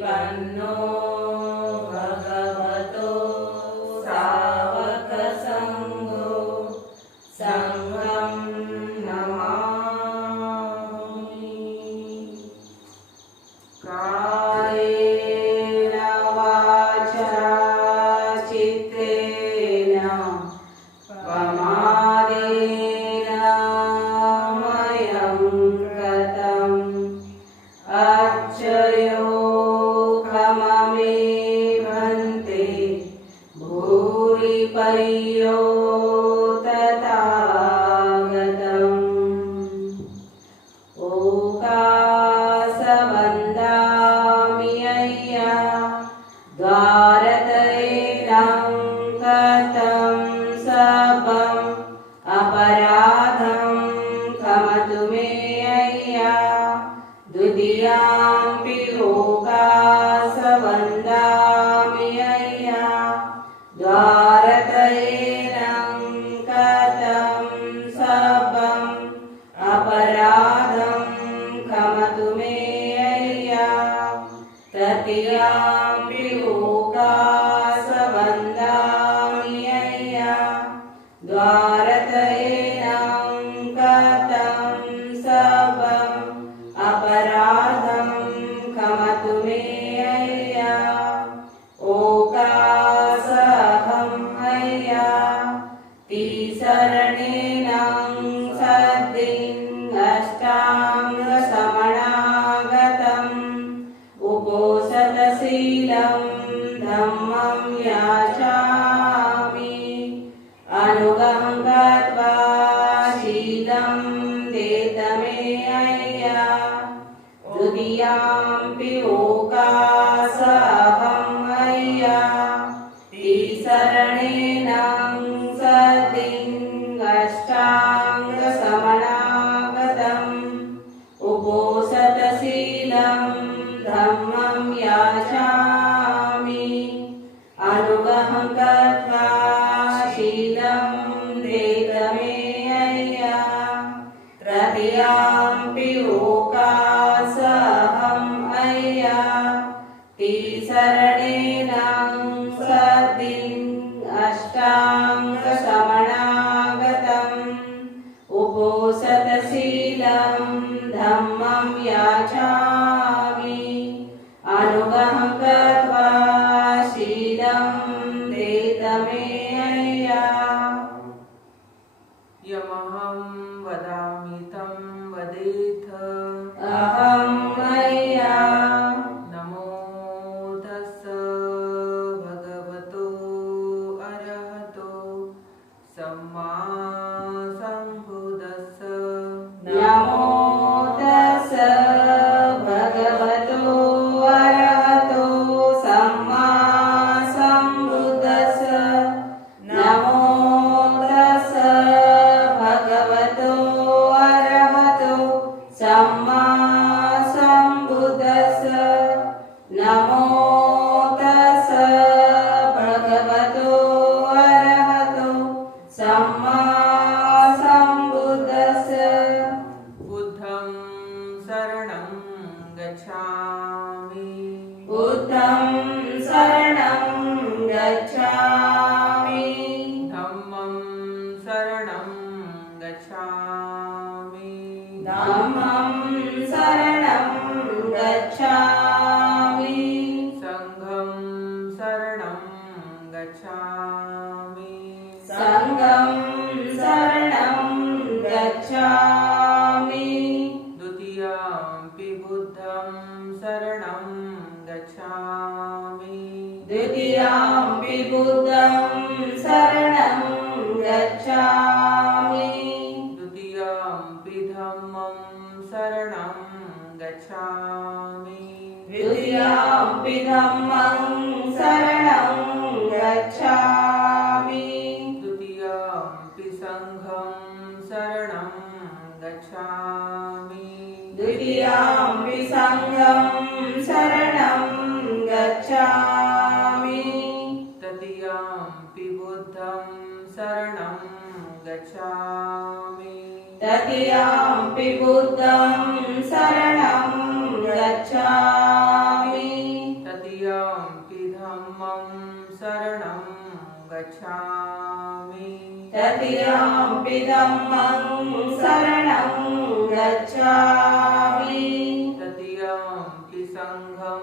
पन्नो भगवतो सावक संगो संगं नमामि। कायेन वाचा चित्तेन प्रमादेन मयं कृतम् अर्चयो भूरि पर्यो तथागतम् ओकासवन्दामि अय्या द्वारतयेनं गतं सबम् अपराधं क्षमतु मे अय्या द्वितीयाम्पि ओकासवन्दामि अय्या द्वारतयेनं गतं सबम् अपराधं क्षमतु मे अय्या तृतीयाम्पि ओकासवन्दामि अय्या द्वारतयेनं गतं सबम् अपराधं क्षमतु मे अय्या तीसरणेनं सद्दिं अष्टाङ्गसमणागतम् उपोषतशीलं धम्मं याचामि अनुगं गत्वा शीलं देत मे अय्या द्वितीयाम्पि ओकासहम् अय्या तीसरणेनं सद्दिं अष्टाङ्गसमणागतम् उपोषतशीलं धम्मं याचामि अनुगं गत्वा शीलं देत मे अय्या तृतीयाम्पि ओकासहम् अय्या तीसरणेनं सद्दिं अष्टाङ्गसमणागतम् उपोषतशीलं धम्मं याचामि अनुगं गत्वा शीलं देत मे अय्या यमहं वदामि तं वदेथ अहं मय्या नमो तस्स भगवतो अरहतो सम्मा सम्बुद्धस्स नमो तस्स भगवतो अरहतो सम्मा सम्बुद्धस्स नमो तस्स भगवतो अरहतो सम्मा सम्बुद्धस्स नमो तस्स भगवतो अरहतो सम्मा सम्बुद्धस्स बुद्धं शरणं गच्छामि बुद्धं शरणं गच्छामि धम्मं शरणं गच्छामि धम्मं शरणं गच्छामि संघं शरणं गच्छामि संघं शरणं गच्छामि द्वितीयम्पि बुद्धं शरणं गच्छामि द्वितीयम्पि बुद्धं शरणं गच्छामि द्वितीयम्पि धम्मं धम्मं शरणं गच्छामि द्वितीयम्पि धम्मं शरणं गच्छामि द्वितीयम्पि संघं शरणं गच्छामि द्वितीयम्पि संघं शरणं गच्छामि तृतीयम्पि बुद्धं शरणं गच्छामि तृतीयम्पि बुद्धं शरणं गच्छामि तृतीयम्पि धम्मं शरणं गच्छामि तृतीयम्पि धम्मं शरणं गच्छामि तृतीयम्पि संघं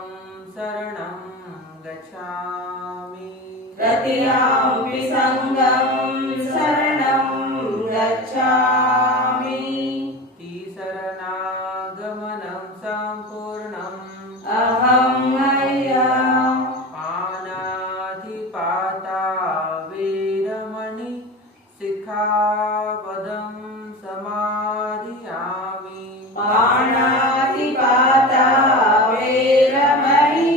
शरणं गच्छामि तृतीयम्पि संघं शरणं गच्छामि तिसरणागमनं सम्पूर्णम् अहं मय्या पानातिपाता वीरमणि सिक्खापदं समादियामि पाणातिपाता वैरमणि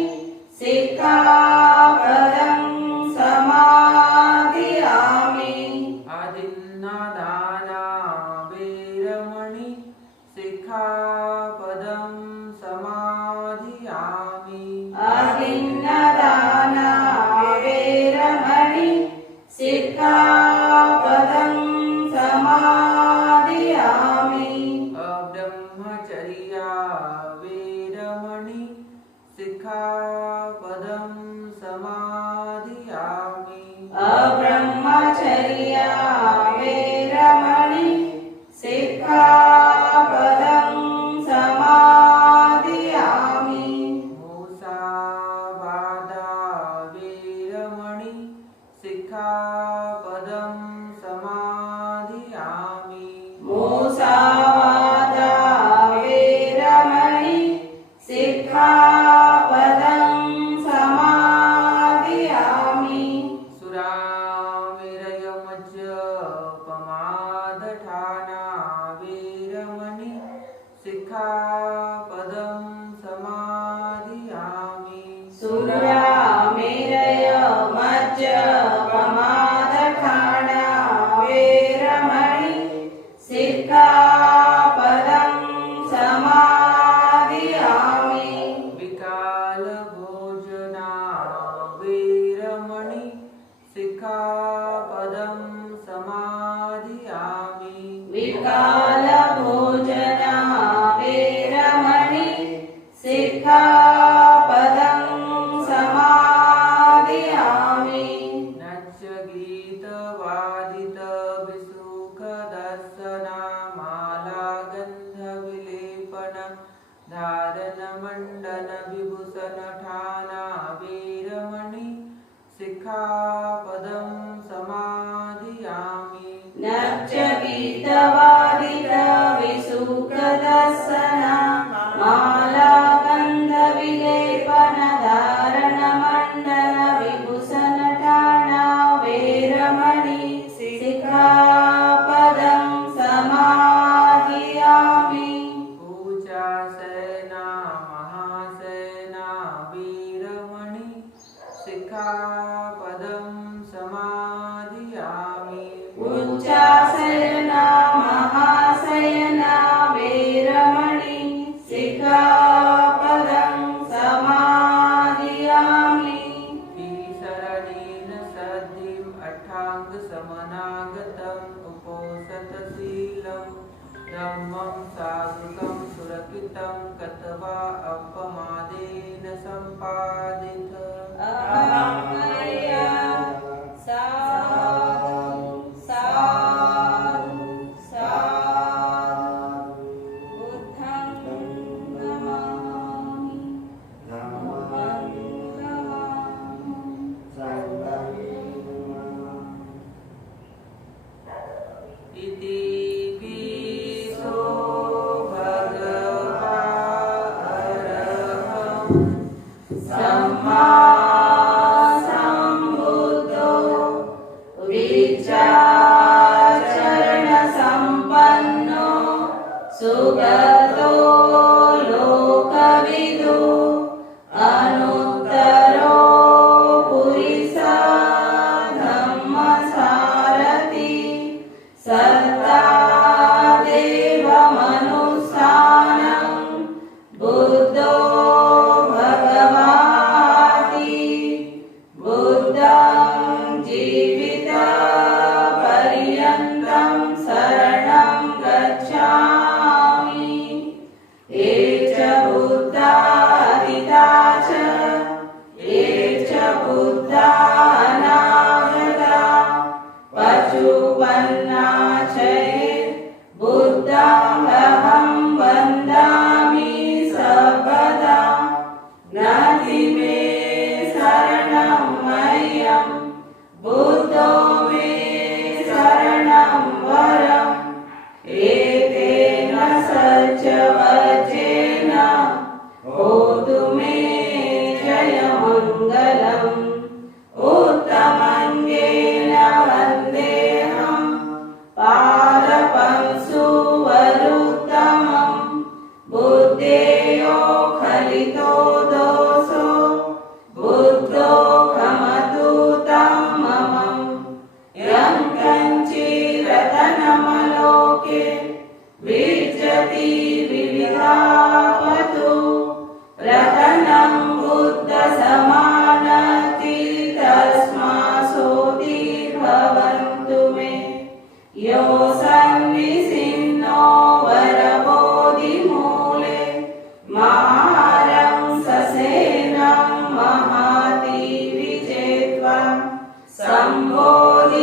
सिक्खापदं समादियामि आदिन्नादाना वीरमणि सिक्खापदं समादियामि अभिन्नदाना वैरमणि सिक्खापदं समादियामि अब्रह्मचर्या वीरमणि सिक्खापदं समादियामि अब्रह्मचर्या वैरमणि सिक्खापदं समादियामि मूसावादा वीरमणि सिक्खापदं समादियामि मुसावादा वैरमणि सिक्खापदं समादियामि सुरामेरयमज्जपमादठाना वीरमणि सिक्खापदं समादियामि सुरामेरय मज्जपमादठाना वैरमणि सिक्खापदं समादियामि विकालभोजना वीरमणि सिक्खापदं समादियामि विकालभोजना वैरमणि सिक्खापदं समादियामि नच्चगीतवादितविसुखदर्शना मालागन्धविलेपन धारणमण्डनविभूषणठाना वीरमणि सिक्खापदं समादियामि नच्चगीतवादितविसुखदर्शना मालागन्धविलेपनधारणमण्डलविभूषणठाना वैरमणि सिक्खापदं समादियामि पूजासेना महासेना वीरमणि सिक्खापदं समादियामि उच्चासना महासयना वैरमणि सिक्खापदं समादियामि ईशरणेन सद्धिम् अष्टाङ्गसमनागतम् उपोषतशीलं धम्मं साधुकं सुरक्षितं गत्वा अपमादेन सम्पादित अहं मय्या साधु साधु साधु बुद्धं नमामि धम्मं नमामि इति गीतो भगवा अरहं सम्मा सम्बुद्धो विचारणसम्पन्नो सुगतो लोकविदु अनुत्तरो पुरिसा धम्मसारथि सत्ता देवमनुसानं बुद्धो भगवाति बुद्धं जीवितपर्यन्तं शरणं गच्छामि ये च बुद्धादिता च ये च बुद्धा अनागता पशुपन्ना च ये बुद्धमहं वन्दामि सर्वदा नाति मे शरणं मह्यं बुद्धो मे शरणं वरम् एतेन सत्यवचेन होतु मे जयमङ्गलम् उत्तमङ्गेन वन्देऽहं पादपं सुवरुत्तमं बुद्धेयो खलितो दोषो बुद्धो खमतु तं ममम् यं कञ्चिरतनमलोके विजयति विविधापतु रतनं बुद्धसमानति तस्मासोति भवन्तु मे यो सन्निसिन्नो वरबोधिमूले महारं ससेनं महाति विजेत्वा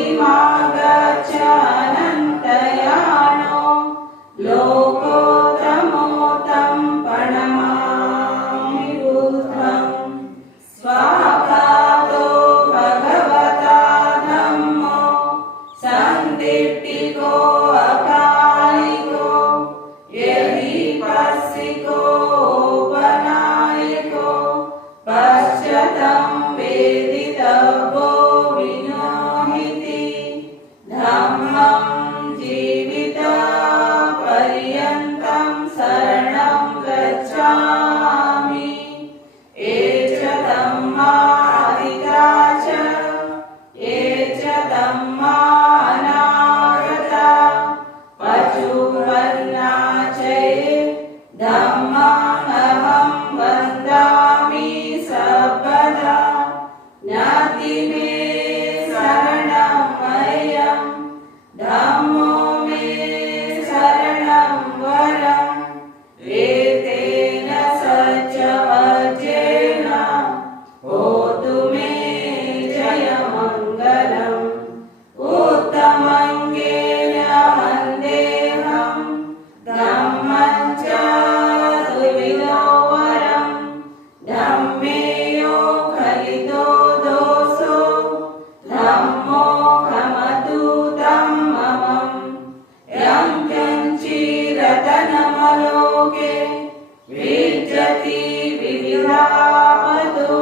सम्बोधिमागच्छ अनन्तयानो लोकोत्तमोत्तं प्रणमामि बुद्धं स्वागतो भगवता धम्मो सन्दिट्टिको अकालिको यदि पश्चिको पश्यतं वेदितव्यो विनोहिति धम्मं जीवितपर्यन्तं शरणं गच्छामि ये च धम्मादिता च ये च धम्मा अनागता पशुपन्ना च ये धम्मामहं वन्दामि सर्वदा नाति मे शरणं मह्यं धम्मो मे शरणं वरम् एतेन सत्यवचेन होतु मे जयमङ्गलम् उत्तमङ्गेन वन्देऽहं धम्मं च द्विविधो वरम् धम्मेयो खलितो दोषो धम्मो खमतु तं ममम् यं कञ्चिरतनमलोके विजयति विविधापतु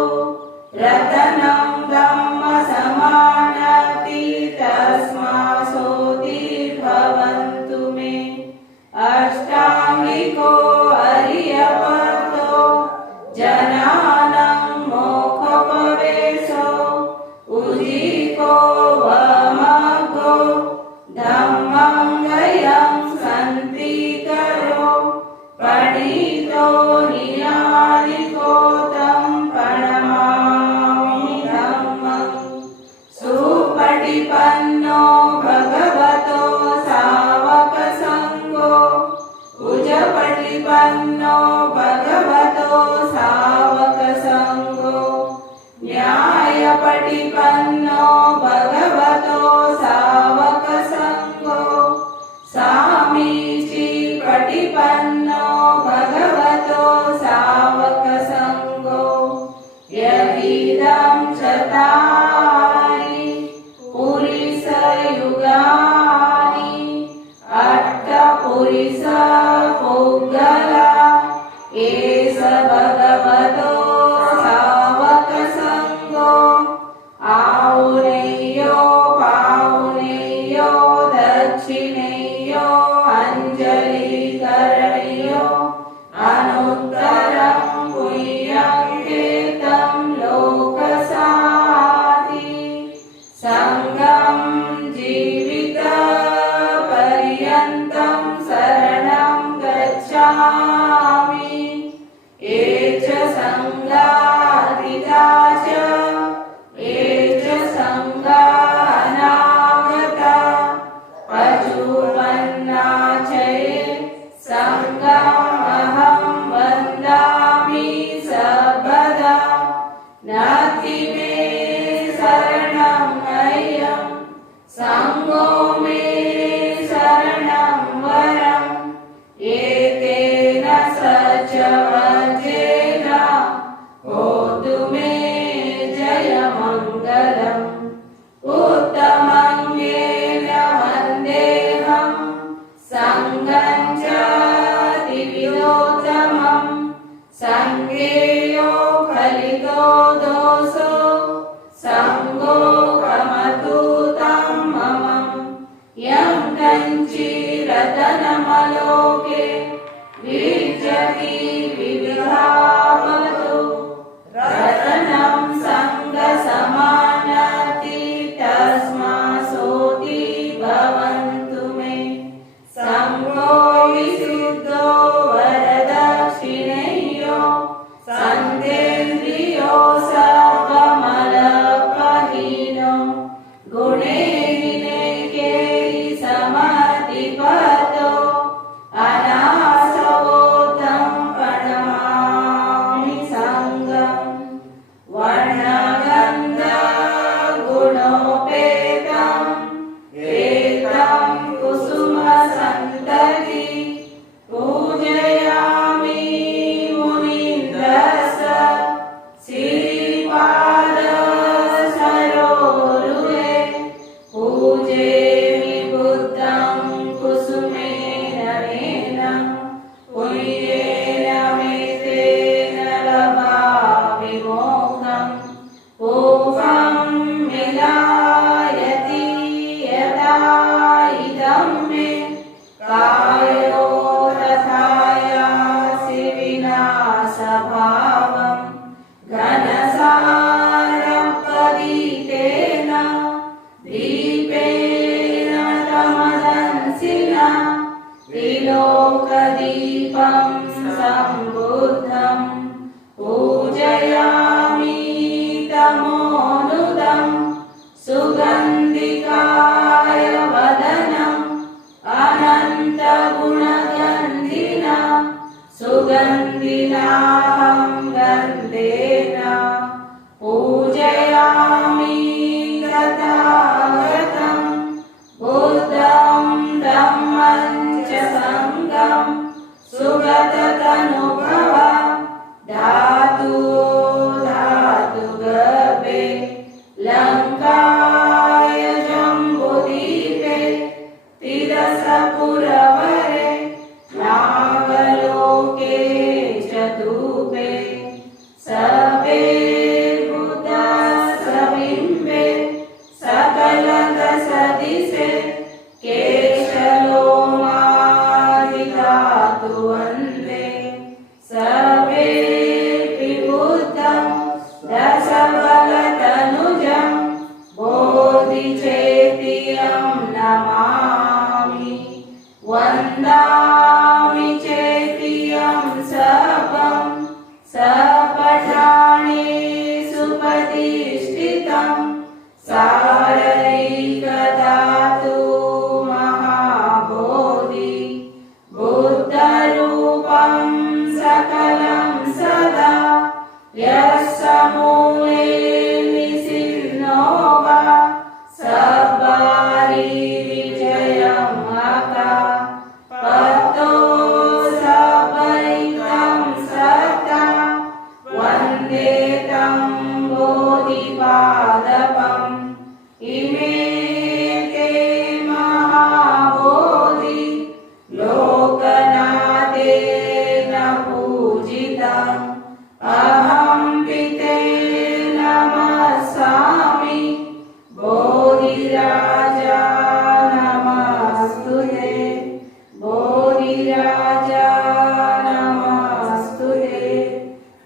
रतनं धम्मसमानति तस्मासोति भवन्तु मे अष्टाङ्गिको अर्यपतो जनानां मोक्षोपवेशो उजिको वमगो धम्मं गयं सन्तिकरो पणितो नियालिको तं प्रणमामि धम्मं सुपटिपन्नो भगवतो सावकसङ्गो उजपटिपन्नो भगवतो सावकसङ्गो न्यायपटिपन्नो भगवतो सावकसङ्गो सामीचीपटिपन्नो भगवतो सावकसङ्गो यदिदं चतानि पुरिसयुगानि अष्टपुरिसपुग्गला एष भगवतो सावकसङ्गो आउनेयो पाउनेयो दक्षिणेयो अञ्जलिकरणे वर्जेन होतु मे जयमङ्गलम् उत्तमङ्गेन वन्देऽहं सङ्गं च त्रिविधोत्तमम् सङ्गेयो फलितो दोषो सङ्गो कमतु तं मम यं कञ्चिरतनमलोके विद्यति विविधावतु रतनं सङ्गसमानति तस्मासोति भवन्तु मे सङ्गो विशुद्धो वरदक्षिणेयो सन्देन्द्रियो सर्वमलपहीनो गुणे विनयके समधिपतो अनासवोतं प्रणमामि सङ्गम् वर्णगन्धगुणोपेतं एतं कुसुमसन्तति पूजयामि मुनीन्द्रस्य श्रीपादसरोरुहे पूजेमि बुद्धं कुसुमेन नयनं पुण्येन मेतेन लभामि मोक्षं पूर्वं मिलायति यदा इदं मे कायो तथा यासि विनाशभावं घनसारपदीतेन दीपेन तमदंसिना त्रिलोकदीपं सम्बुद्धं पूजयामि तमोनुदं सुगन्धिकाय वदनम् अनन्तगुणगन्धिना सुगन्धिनाहं गन्धेन पूजयामि तथागतं बुद्धं धम्मं च सङ्घं सुगततनुभव धातु धातुगर्भे लङ्काय जम्बुदीपे तिरसपुरवरे नागलोके चतुर्भे सर्वे बुधसविम्बे सकलदशदिशे केशलोमादिधातु वन्दे सर्वे बुद्धं दशबलतनुजं बोधिचेतियं नमामि वन्दामि चेतियं सर्वं सपठाणे सुप्रतिष्ठितं सारैकधातु महाबोधि बुद्धरूपं सकलं सदा यस्य मूले निसिन्नो वा सबारि विजयं मका पतो सबैतं सदा वन्दे तं बोधिपादपम् इमे ते महाबोधि लोकनाथेन पूजितम् अहं पितेन नमस्सामि बोधिराजा नमस्तुते बोधिराजा नमस्तुते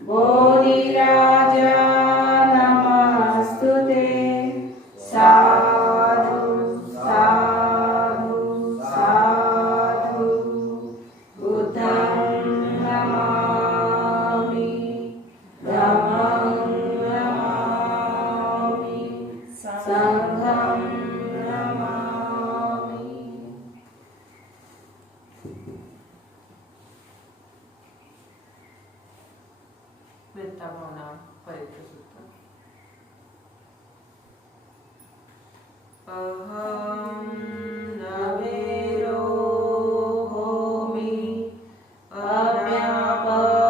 बोधिराजा नमस्तुते साधु साधु साधु बुद्धं नमामि धम्मं नमामि संघं नमामि। मेत्ता भावना पवित्र सूत्र। अहं नवेरो भूमि अव्यापक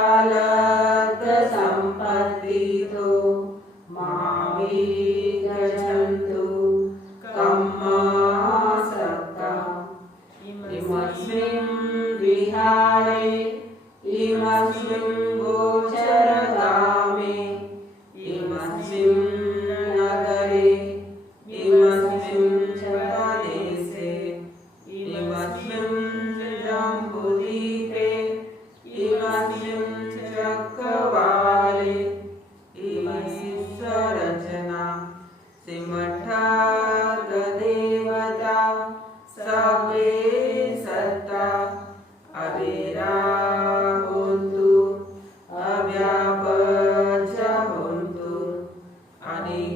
यथालब्धसम्पत्तितो मां विगच्छन्तु कम्मासक्ताः। इमस्मिन् विहारे इमस्मिन् गोचरधामे इमस्मिन् नगरे इमस्मिन् च प्रदेशे इमस्मिन् जम्बुद्वीपे इमस्मिन् चक्रवाले ईश्वरजना सिमठार्गदेवता सर्वे सत्ता अविराहोन्तु अव्यापजहोन्तु अनिघाहोन्तु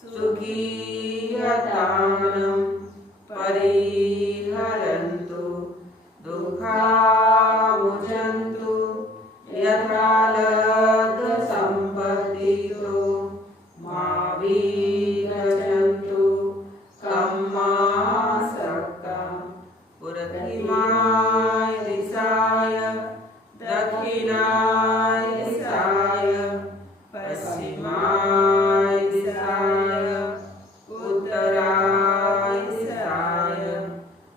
सुखीयतानं परिहरन्तु दुःखामुजन्तु यथालब्धसम्पत्तितो मां विगच्छन्तु कम्मासक्ताः। पूर्वदिशाय दिशाय दक्षिणाय दिशाय पश्चिमाय दिशाय उत्तराय दिशाय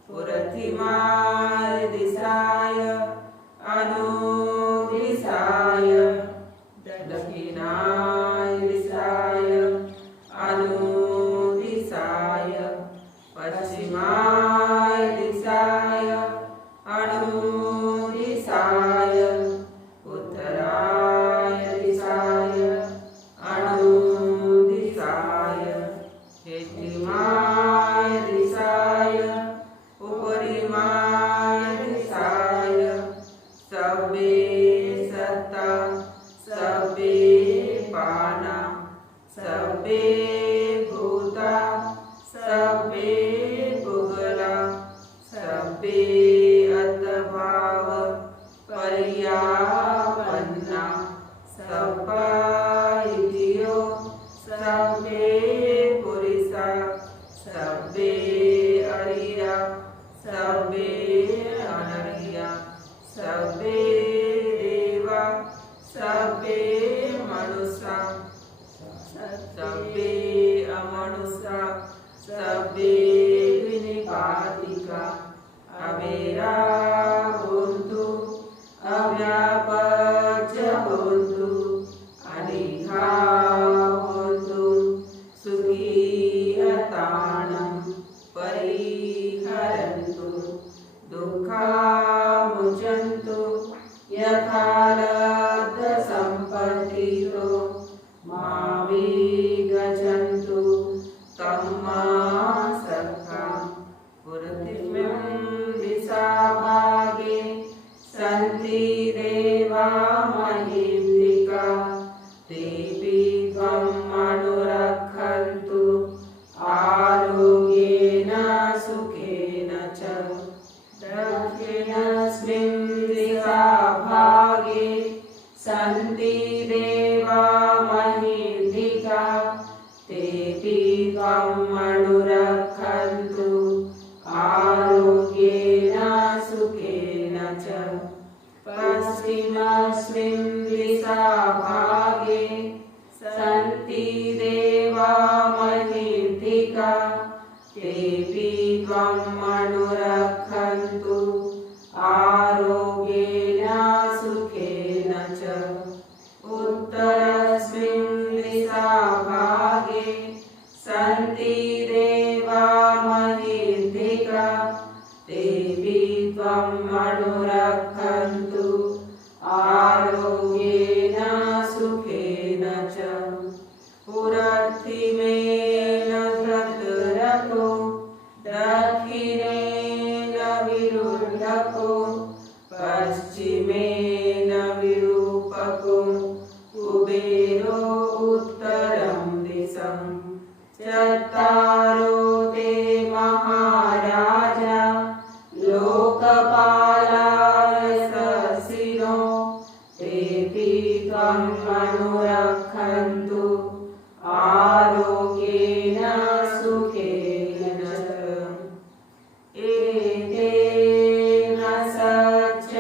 पूर्वदिशाय दिशाय अनुदिशाय दक्षिणाय दिशाय अनुदिशाय पश्चिमाय दिशाय अनुदिशाय उत्तराय दिशाय अनुदिशाय दक्षिणाय दिशाय उपरिमाय दिशाय सर्वे सत्ता सर्वे पाना सर्वे भूता सर्वे भुगला सर्वे अतभाव पर्यापन्ना सर्वैर्यो सर्वे पुरुषा सर्वे अरिया सर्वे अनरिया सर्वे देवा सर्वे मनुष्या सर्वे अमनुष्या सर्वे विनिपातिका अविराहोन्तु अव्यापजहोन्तु अनिघाहोन्तु सुखीयतानं परिहरन्तु दुःखामुजन्तु यथालब्धसम्पत्तितो मां विगच्छन्तु कम्मासक्ताः। पूर्वदिशं दिशाभागे सन्ति देवा महीम्निका तेऽपि त्वम् अनुरक्षन्तु आरोग्येन सुखेन च। दक्षिणस्मिन् दिशाभागे सन्ति देवा महीम्निका तेऽपि त्वम् अनुरक्षन्तु आरोग्येन सुखेन च। पश्चिमस्मिन् दिशाभागे सन्ति देवा महीम्निका तेऽपि त्वम् अनुरक्षन्तु आरोग्येन सुखेन च। उत्तरस्मिन् दिशाभागे सन्ति देवा महीम्निका तेऽपि त्वम् अनुरक्षन्तु आरोग्येन सुखेन च। पूर्वदिमेन धृतरथो दक्षिणेन विरुद्धको पश्चिमेन विरूपको कुबेरो उत्तरं दिशं। चत्वारो ते महाराजा लोकपालाय ससिनो तेऽपि त्वम् अनुरक्षन्तु आरोग्येन सुखेन च। एतेन सच्च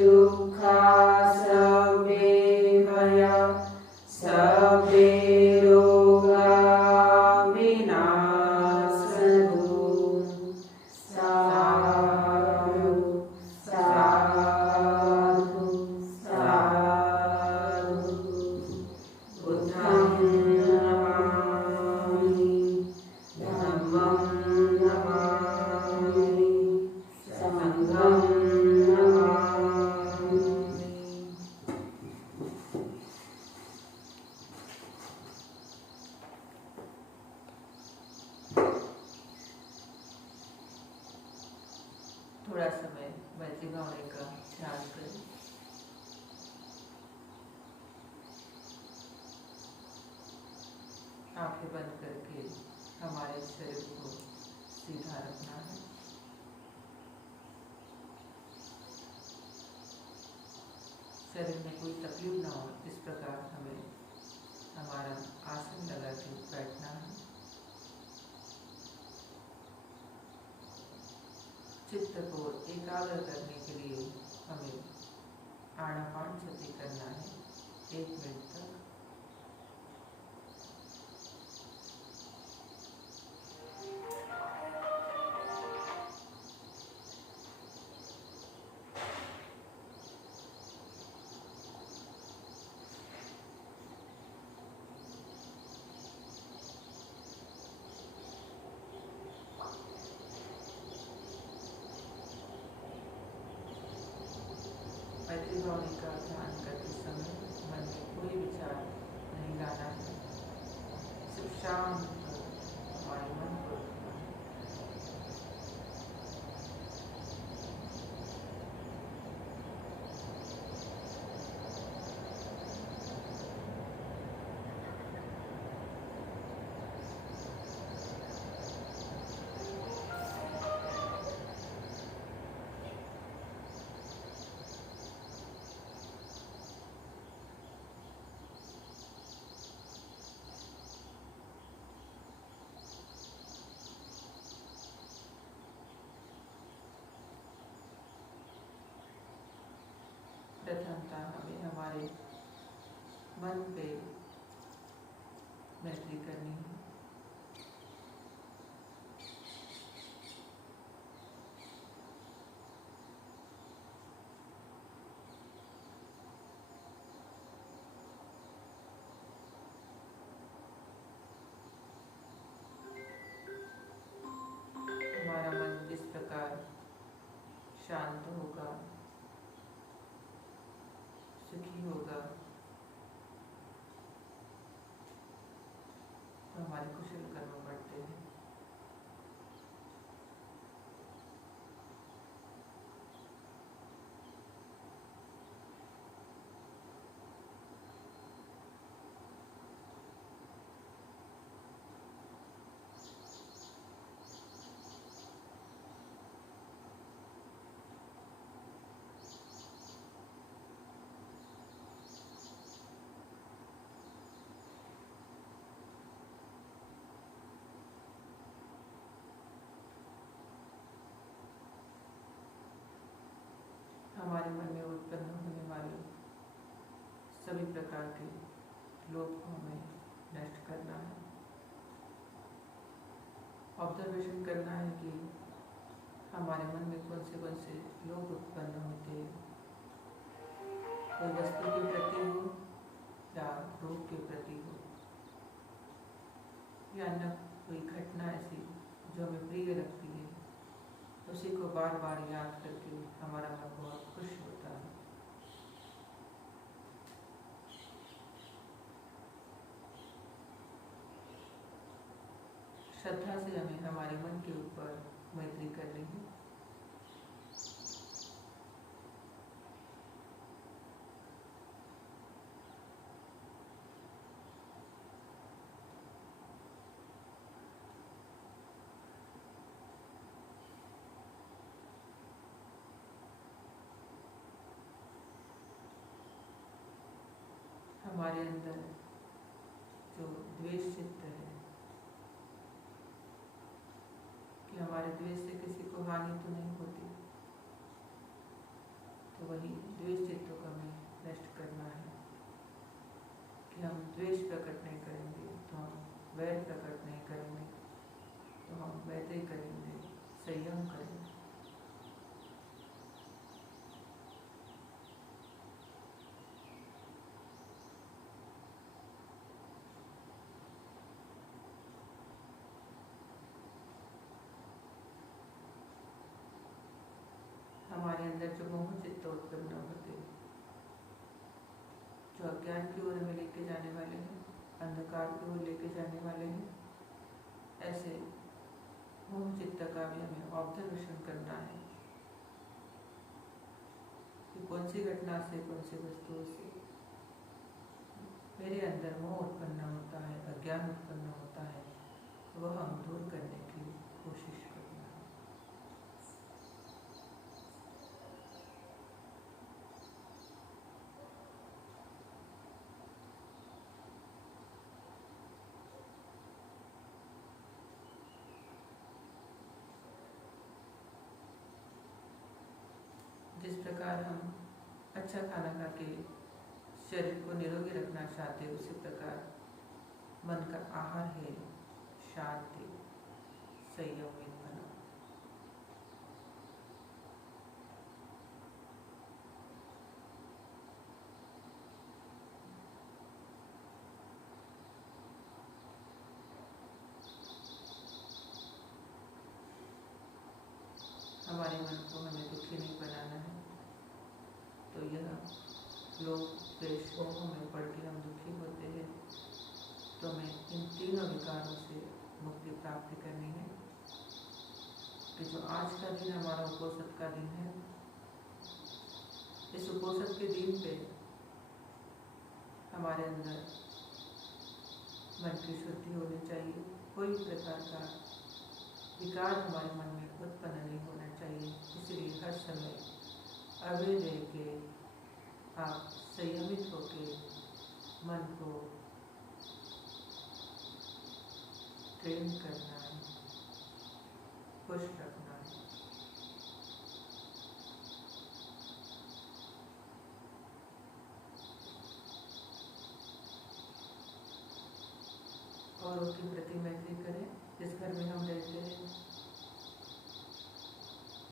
दुःखा सर्वे भया सर्वे रोगा विनाशन्तु साधु साधु साधु बुद्धं नमामि धम्मं नमामि संघं नमामि। थोड़ा समय मैत्री भावना का ध्यान करें। आंखें बंद करके हमारे शरीर को सीधा रखना है। शरीर में कोई तकलीफ ना हो इस प्रकार हमें हमारा आसन लगा के बैठना है। चित्त को एकाग्र करने के लिए हमें आनापानसति करना है 1 मिनट तक। मैत्री भावना का ध्यान करते समय मन में कोई विचार नहीं लाना है, सिर्फ शांत हमारे मन को रखना है। प्रथमतः हमें हमारे मन पे मैत्री करनी है। हमारा मन जिस प्रकार शांत होगा, सुखी होगा, तो हमारे कुशल कर्म बढ़ते हैं। हमारे मन में उत्पन्न होने वाले सभी प्रकार के लोभ को हमें नष्ट करना है। ऑब्जर्वेशन करना है कि हमारे मन में कौन से लोभ उत्पन्न होते हैं, कोई वस्तु के प्रति हो या रोग के प्रति हो, या अन्य कोई घटना ऐसी जो हमें प्रिय लगती है, उसी को बार बार याद करके हमारा मन बहुत खुश होता है। श्रद्धा से हमें हमारे मन के ऊपर मैत्री करनी है। हमारे अंदर जो द्वेष चित्त है कि हमारे द्वेष से किसी को हानि तो नहीं होती, वही द्वेष चित्तों का हमें नष्ट करना है कि हम द्वेष प्रकट नहीं करेंगे तो हम वैर प्रकट नहीं करेंगे तो हम मैत्री करेंगे, संयम करेंगे। हमारे अंदर जो मोह चित्त उत्पन्न होते, जो अज्ञान की ओर में लेके जाने वाले हैं, अंधकार की ओर लेके जाने वाले हैं, ऐसे मोह चित्त का भी हमें ऑब्जर्वेशन करना है कि कौन सी घटना से, कौन सी वस्तुओं से मेरे अंदर मोह उत्पन्न होता है, अज्ञान उत्पन्न होता है, वह हम दूर करने की कोशिश करना है। जिस प्रकार हम अच्छा खाना खा के शरीर को निरोगी रखना चाहते हैं, उसी प्रकार मन का आहार है शांति, संयमित बना। हमारे मन को हमें दुखी नहीं बनाना है, तो यह लोग द्वेष मोह में पड़ के हम दुखी होते हैं, तो हमें इन तीनों विकारों से मुक्ति प्राप्ति करनी है कि जो आज का दिन हमारा उपोषण का दिन है, इस उपोषण के दिन पे हमारे अंदर मन की शुद्धि होनी चाहिए, कोई प्रकार का विकार हमारे मन में उत्पन्न नहीं होना चाहिए। इसलिए हर समय अवे रह के आप संयमित होके मन को ट्रेन करना है, खुश रखना है। और उनके प्रति मैत्री करें जिस घर में हम रहते हैं।